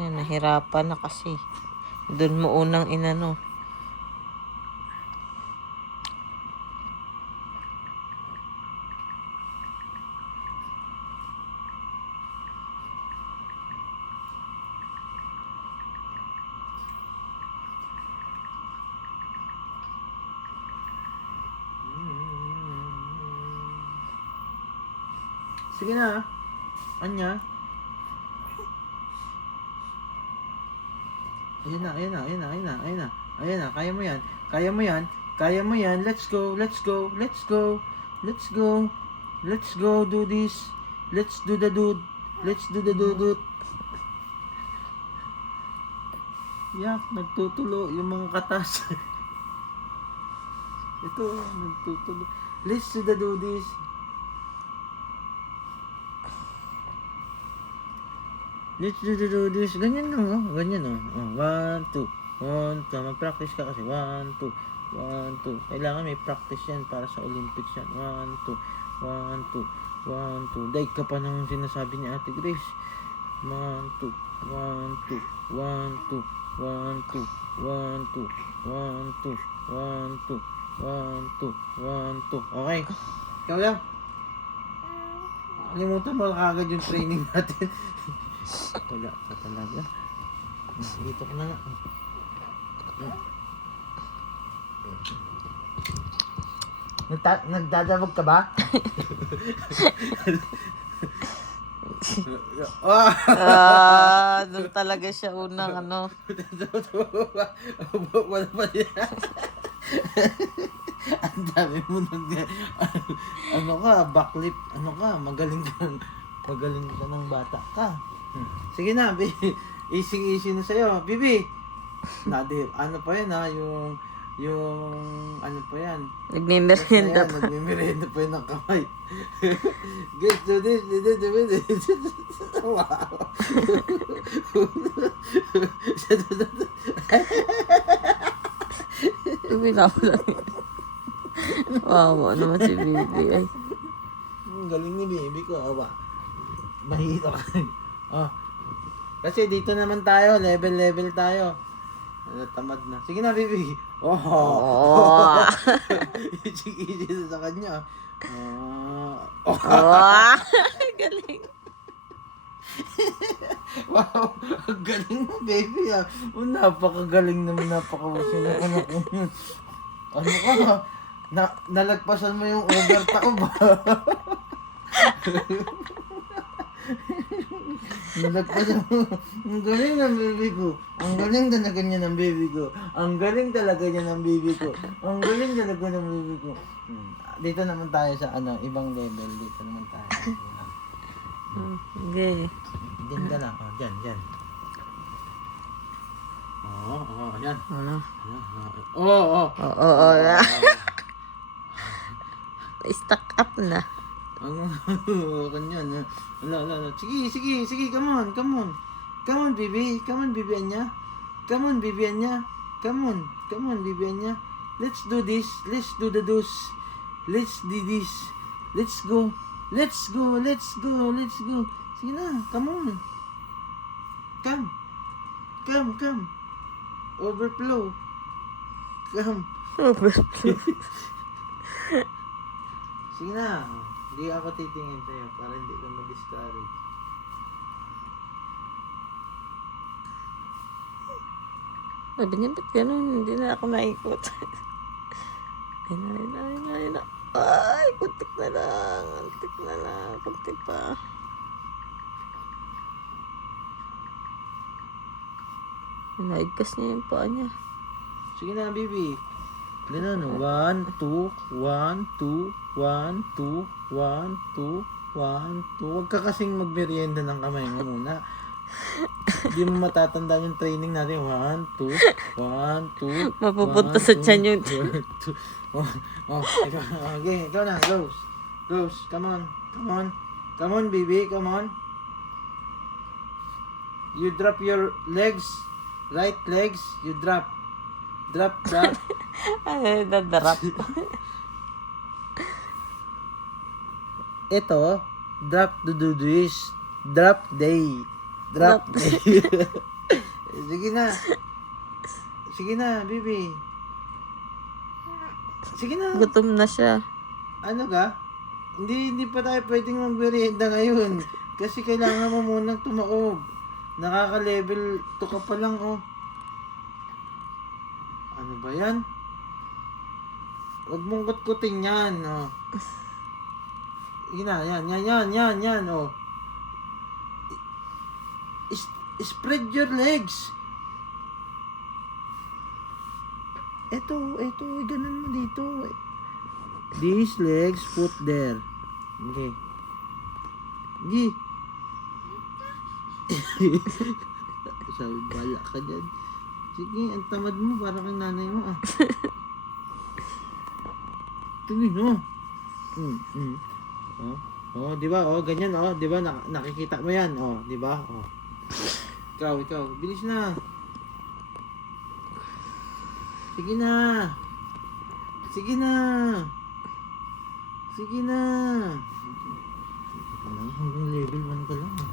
Yan, nahirapan na kasi. Doon mo unang inano. Sige na. Anya. Ayan na, ayan na, ayan na, ayan na, ayan na. Ayan na, kaya mo yan. Kaya mo yan. Kaya mo yan. Let's go, let's go, let's go. Let's go. Let's go do this. Let's do the dude. Let's do the dudut. Yak, nagtutulo yung mga katas. Ito, nagtutulo. Let's do the do this. Let's do this. Ganyan lang, oh. Ganyan, oh. Oh, 1, 2. 1, 2. Mag-practice ka kasi. 1, 2. 1, 2. Kailangan may practice yan para sa Olympics yan. 1, 2. 1, 2. 1, 2. Daig ka pa ng sinasabi ni Ate Grace. 1, 2. 1, 2. 1, 2. 1, 2. 1, 2. 1, 2. 1, 2. 1, 2. 1, 2. Okay. Ikaw lang. Kalimutan mo kagad yung training natin. Wala ka talaga. Dito ka na nga. Nagdadabog ka ba? Doon talaga siya unang ano. Wala pa yan. Ang dami mo ano ka, backflip, ano ka, magaling ka ng bata ka. Sige na, easy na sa'yo. Bibi, ano pa yan ha, yung ano pa yan. Nagmimerienda pa. Nagmimerienda pa yan ng kamay. Get to this. Wow. Binaw lang. Wow, naman si Bibi ay. Ang galing ni Bibi ko, awa. Mahito ka. Oh. Kasi dito naman tayo, level tayo. Tamad na. Sige na, Bibi. Oh. Easy sa kanya. Galing. Wow, ang galing mo, baby ah. Oh, napakagaling naman, napakawasing na ano ka? Nalagpasan mo yung overtime ba? Nalagpasan mo. Ang galing ng baby ko. Ang galing talaga niya ng baby ko. Ang galing talaga niya ng baby ko. Ang galing talaga ng baby ko. Dito naman tayo sa ibang level. Dito naman tayo. Okay. Diyan ka lang. Diyan. Yan. Ano? Oo. Stuck up na. Kanyan. Ala. Sige. Come on. Come on, baby. Come on, baby Anya. Come on, baby Anya. Come on, baby Anya. Let's do this. Let's do the dos. Let's do this. Let's go. Sige na. Come on. Come. Overflow. Come. Sige na. Hindi ako titingin sa'yo para hindi ka ma-discourage. Sabi niya, ba't ganun? Hindi na ako naikot. Ay na. Ay, kuntik na lang. Kuntik pa. Naigkas niya yung paa niya. Sige na, baby. Ganun, 1, 2, 1, 2, 1, 2, 1, 2, 1, 2. Huwag ka kasing magmerienda ng kamay mo muna. Hindi mo matatandaan yung training natin. 1, 2, 1, 2. Mapupunta sa tiyan yung Okay, ikaw na. Goes. Come on, baby. Come on. You drop your legs. Right legs. You drop. Drop. Ay, nadarap. Ito, drop to do this. Drop day. Drop. Sige na. Sige na, baby. Sige na. Gutom na siya. Ano ka? Hindi pa tayo pwedeng magmerienda ngayon. Kasi kailangan mo munang tumaob. Nakaka-level 2 ka pa lang, oh. Ano ba yan? Huwag mong kutkutin yan, oh. Sige na, yan, oh. Spread your legs. Ito, ganun mo dito. These legs put there. Okay. Sige. Sabi, bala ka dyan. Sige, ang tamad mo, para kang nanay mo, ah. Tingin, oh. Oh, di ba? Oh, ganyan, oh. Di ba? Nakikita mo yan, oh. Di ba? Oh. Ikaw. Bilis na. Sige na. Sige na. Sige na. Hanggang level 1 ka lang.